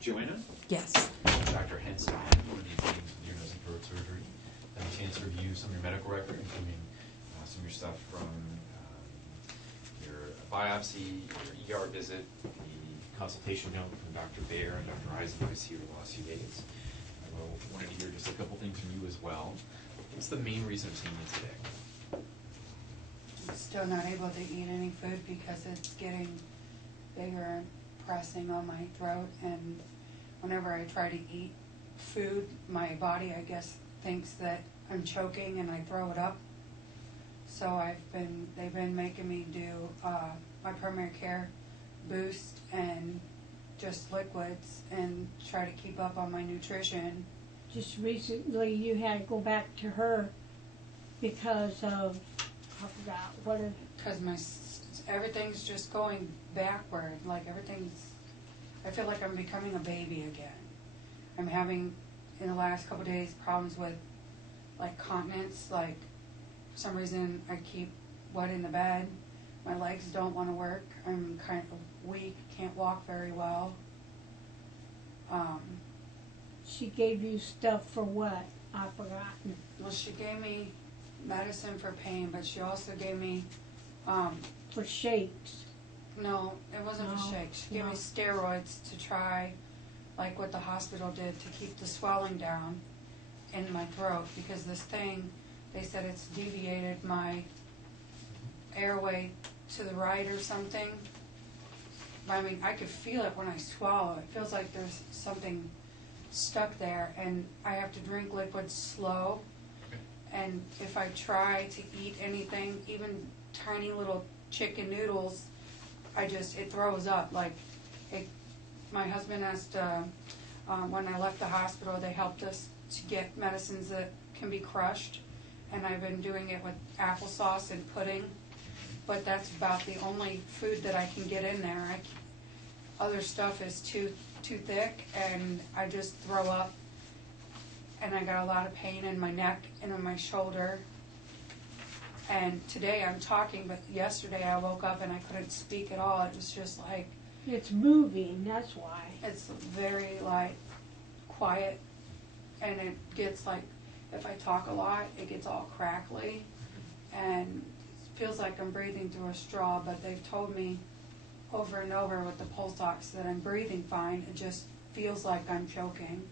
Joanna? Yes. Dr. Henson, one of the attendings with ear, nose, and throat surgery. Had a chance to review some of your medical record, including some of your stuff from your biopsy, your ER visit, the consultation note from Dr. Baer and Dr. Eisenhuis here the last few days. I wanted to hear just a couple things from you as well. What's the main reason of seeing you today? I'm still not able to eat any food because it's getting bigger and pressing on my throat, and whenever I try to eat food, my body, I guess, thinks that I'm choking and I throw it up. So they've been making me do my primary care boost and just liquids and try to keep up on my nutrition. Just recently you had to go back to her because of, I forgot, what it... Because everything's just going backward, like I feel like I'm becoming a baby again. I'm having, in the last couple of days, problems with, like, continence, like, for some reason I keep wet in the bed, my legs don't want to work, I'm kind of weak, can't walk very well. She gave you stuff for what? I've forgotten. Well, she gave me medicine for pain, but she also gave me, For shakes. no, it wasn't No, for shakes. She gave no. me steroids to try, like what the hospital did, to keep the swelling down in my throat, because this thing, they said it's deviated my airway to the right or something. I mean, I could feel it when I swallow. It feels like there's something stuck there, and I have to drink liquids slow. And if I try to eat anything, even tiny little chicken noodles, it throws up. Like, my husband asked, when I left the hospital, they helped us to get medicines that can be crushed, and I've been doing it with applesauce and pudding, but that's about the only food that I can get in there. Other stuff is too thick, and I just throw up, and I got a lot of pain in my neck and in my shoulder. And today I'm talking, but yesterday I woke up and I couldn't speak at all. It was just like, It's moving, that's why. it's very, like, quiet, and it gets, like, if I talk a lot, it gets all crackly, and it feels like I'm breathing through a straw, but they've told me over and over with the pulse ox that I'm breathing fine. It just feels like I'm choking.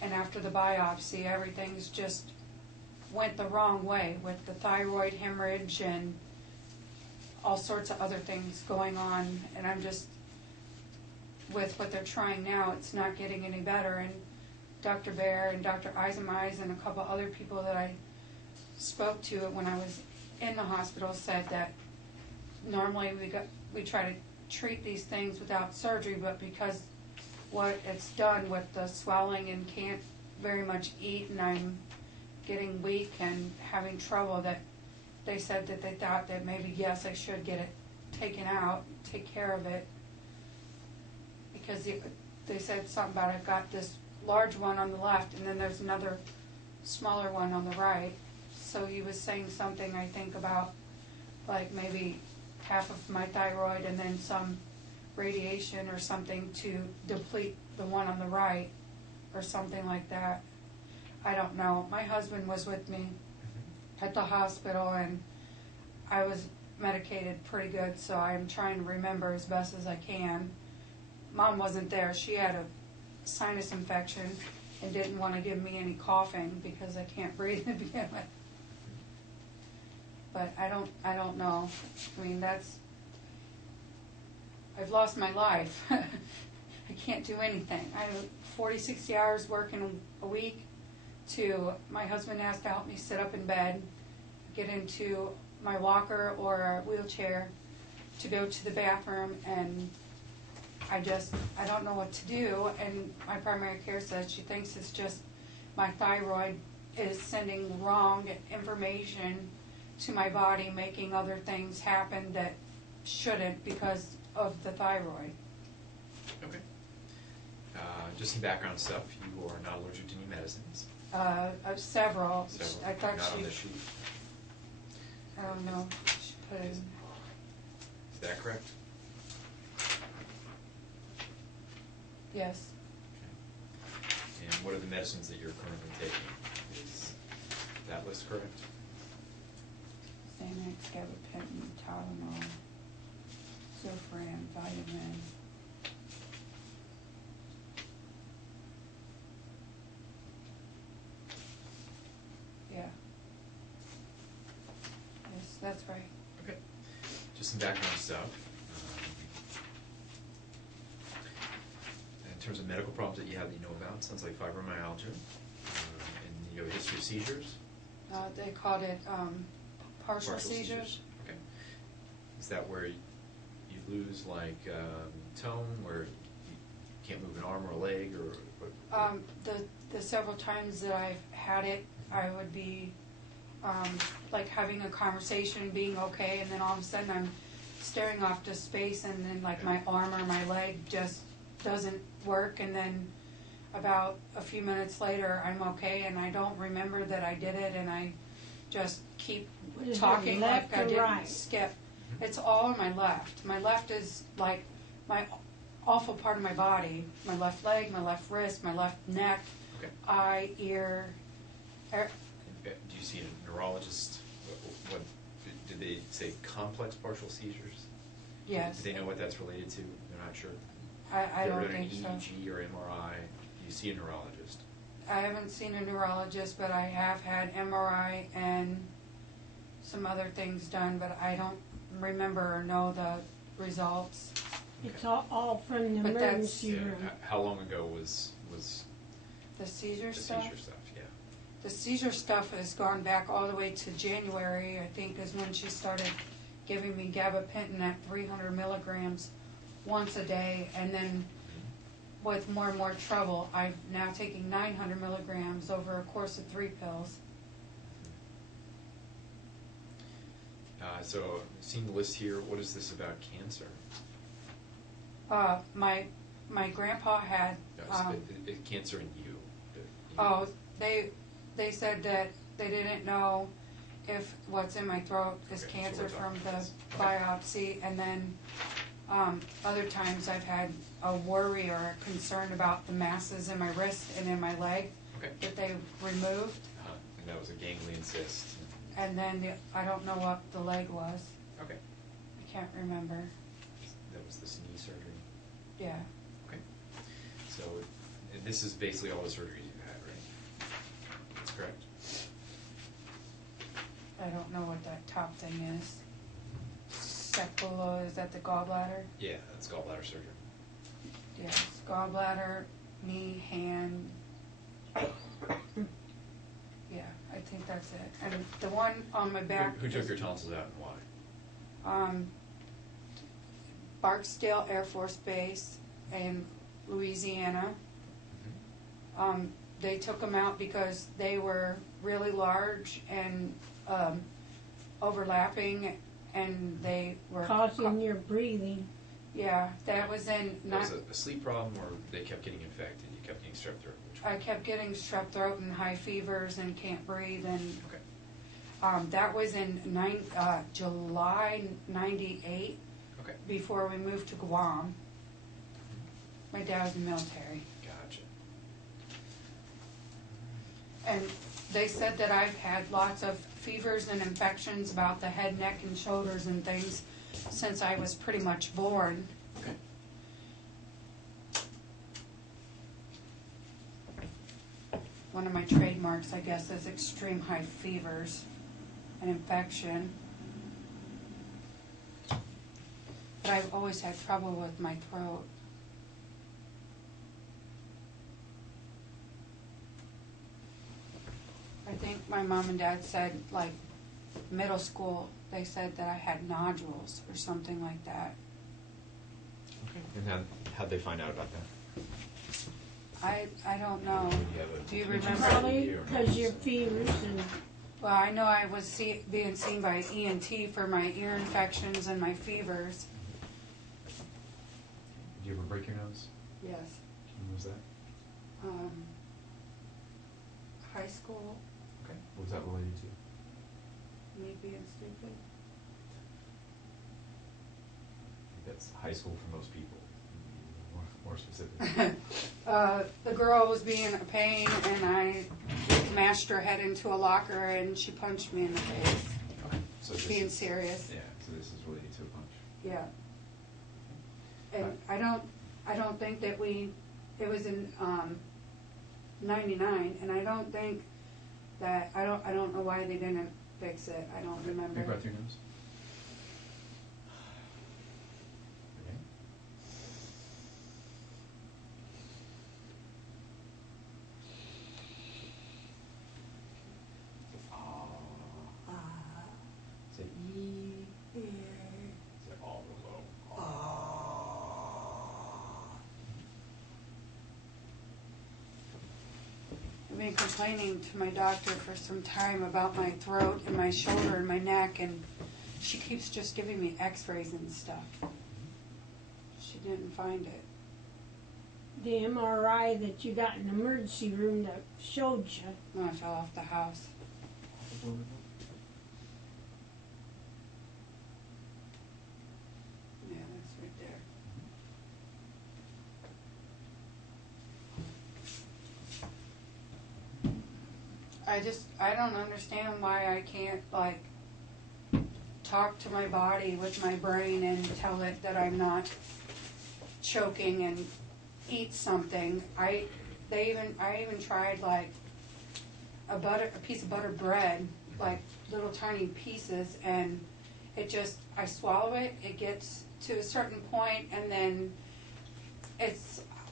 And after the biopsy, everything's just went the wrong way with the thyroid hemorrhage and all sorts of other things going on, and I'm just, with what they're trying now, it's not getting any better. And Dr. Baer and Dr. Eisenhuis and a couple other people that I spoke to when I was in the hospital said that normally we try to treat these things without surgery, but because what it's done with the swelling and can't very much eat, and I'm getting weak and having trouble, that they said that they thought that maybe, yes, I should get it taken out, take care of it, because they said something about I've got this large one on the left and then there's another smaller one on the right. So he was saying something, I think, about like maybe half of my thyroid and then some radiation or something to deplete the one on the right or something like that. I don't know. My husband was with me at the hospital, and I was medicated pretty good, so I'm trying to remember as best as I can. Mom wasn't there. She had a sinus infection and didn't want to give me any coughing because I can't breathe to begin with. But I don't know. I mean, I've lost my life. I can't do anything. I have 40, 60 hours working a week. My husband has to help me sit up in bed, get into my walker or a wheelchair to go to the bathroom, and I don't know what to do. And my primary care says she thinks it's just my thyroid is sending wrong information to my body, making other things happen that shouldn't because of the thyroid. Okay. Just some background stuff. You are not allergic to any medicines. Of several. I thought not on she, the sheet. I don't know, she put in. Is that correct? Yes. Okay. And what are the medicines that you're currently taking? Is that list correct? Xanax, gabapentin, Tylenol, Zofran, vitamin. Yeah. Yes, that's right. Okay. Just some background stuff. In terms of medical problems that you have that you know about, sounds like fibromyalgia, and you have a history of seizures. They called it partial seizures. Okay. Is that where you lose like tone, where you can't move an arm or a leg, or? The several times that I've had it, I would be like having a conversation, being okay, and then all of a sudden I'm staring off to space, and then like my arm or my leg just doesn't work, and then about a few minutes later I'm okay, and I don't remember that I did it, and I just keep Is it talking like left I or didn't right? skip. It's all on my left. My left is like my awful part of my body. My left leg, my left wrist, my left neck, Okay. eye, ear. Do you see a neurologist? What did they say? Complex partial seizures? Yes. Do they know what that's related to? They're not sure. I Have you don't ever done think an so. EEG or MRI? Do you see a neurologist? I haven't seen a neurologist, but I have had MRI and some other things done, but I don't remember or know the results. It's all from the But that's- emergency Yeah. room. How long ago was The seizure the stuff? seizure stuff? Yeah. The seizure stuff has gone back all the way to January, I think, is when she started giving me gabapentin at 300 milligrams once a day, and then with more and more trouble, I'm now taking 900 milligrams over a course of 3 pills. So, seeing the list here, what is this about cancer? My grandpa had, Cancer in you. oh, they said that they didn't know if what's in my throat is Okay, so cancer we're from talking the this. biopsy, and then other times I've had a worry or a concern about the masses in my wrist and in my leg Okay. that they removed, And that was a ganglion cyst. and then I don't know what the leg was. Okay. I can't remember. That was this knee surgery. Yeah. Okay. So, and this is basically all the surgeries you've had, right? That's correct? I don't know what that top thing is. Seculo, is that the gallbladder? Yeah, that's gallbladder surgery. Yes, gallbladder, knee, hand. Yeah, I think that's it. And the one on my back. Who took is, your tonsils out and why? Barksdale Air Force Base in Louisiana. They took them out because they were really large and overlapping, and they were Causing your breathing. Yeah, that was in. That was a sleep problem, or they kept getting infected? You kept getting strep throat? Which one? I kept getting strep throat and high fevers and can't breathe, and Okay. that was in July '98. Okay. Before we moved to Guam. My dad was in the military. Gotcha. And they said that I've had lots of fevers and infections about the head, neck, and shoulders and things since I was pretty much born. Okay. One of my trademarks, I guess, is extreme high fevers and infection. But I've always had trouble with my throat. I think my mom and dad said, like, middle school, they said that I had nodules or something like that. Okay. And how'd they find out about that? I don't know. Do you remember? Probably because your fevers and Well, I know I was being seen by ENT for my ear infections and my fevers. Did you ever break your nose? Yes. When was that? High school, Okay. What was that related to? me being stupid. That's high school for most people. more specific. The girl was being a pain, and I mashed her head into a locker, and she punched me in the face. Okay. So this Being is, serious. Yeah, so this is related to a punch. Yeah. And I don't think that it was in, 99, and I don't think that, I don't know why they didn't fix it. I don't remember. Big breath through your nose. Okay. Is it E? Is it all real low? I've been complaining to my doctor for some time about my throat and my shoulder and my neck, and she keeps just giving me x-rays and stuff. She didn't find it. The MRI that you got in the emergency room that showed you. When I fell off the house. Yeah, that's right there. I don't understand why I can't, like, talk to my body with my brain and tell it that I'm not choking and eat something. I even tried, like, a piece of buttered bread, like little tiny pieces, and I swallow it, it gets to a certain point, and then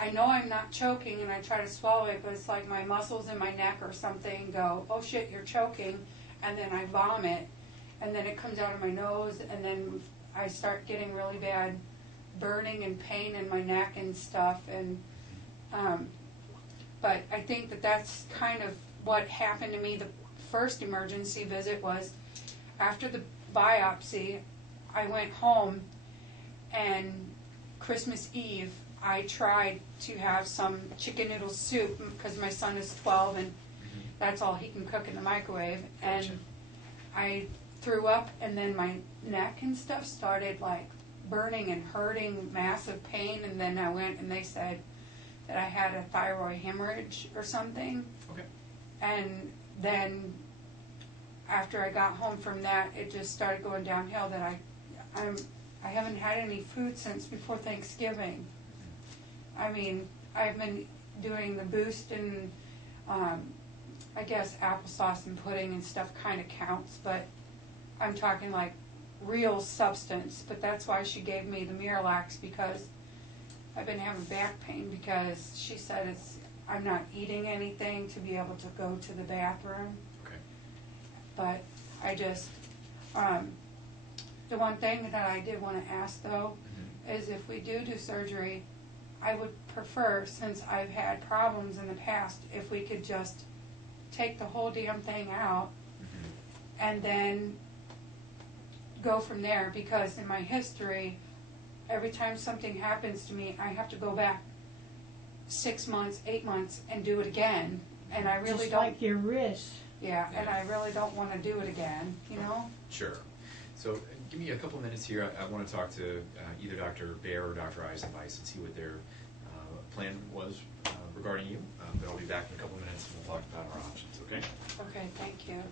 I know I'm not choking, and I try to swallow it, but it's like my muscles in my neck or something go, oh shit, you're choking, and then I vomit, and then it comes out of my nose, and then I start getting really bad burning and pain in my neck and stuff, and but I think that that's kind of what happened to me. The first emergency visit was after the biopsy. I went home, and Christmas Eve I tried to have some chicken noodle soup because my son is 12 and that's all he can cook in the microwave. And Gotcha. I threw up, and then my neck and stuff started like burning and hurting, massive pain. And then I went and they said that I had a thyroid hemorrhage or something. Okay. And then after I got home from that, it just started going downhill. That I haven't had any food since before Thanksgiving. I mean, I've been doing the Boost and I guess applesauce and pudding and stuff kind of counts, but I'm talking like real substance. But that's why she gave me the Miralax, because I've been having back pain, because she said I'm not eating anything to be able to go to the bathroom. Okay. But I just, the one thing that I did want to ask though, is if we do surgery, I would prefer, since I've had problems in the past, if we could just take the whole damn thing out and then go from there, because in my history, every time something happens to me, I have to go back 6 months, 8 months and do it again, and I really Just don't. like your wrist. Yeah, and I really don't want to do it again, you know? Sure. So give me a couple minutes here. I want to talk to either Dr. Baer or Dr. Eisenweiss and see what their plan was regarding you. But I'll be back in a couple minutes and we'll talk about our options, okay? Okay, thank you.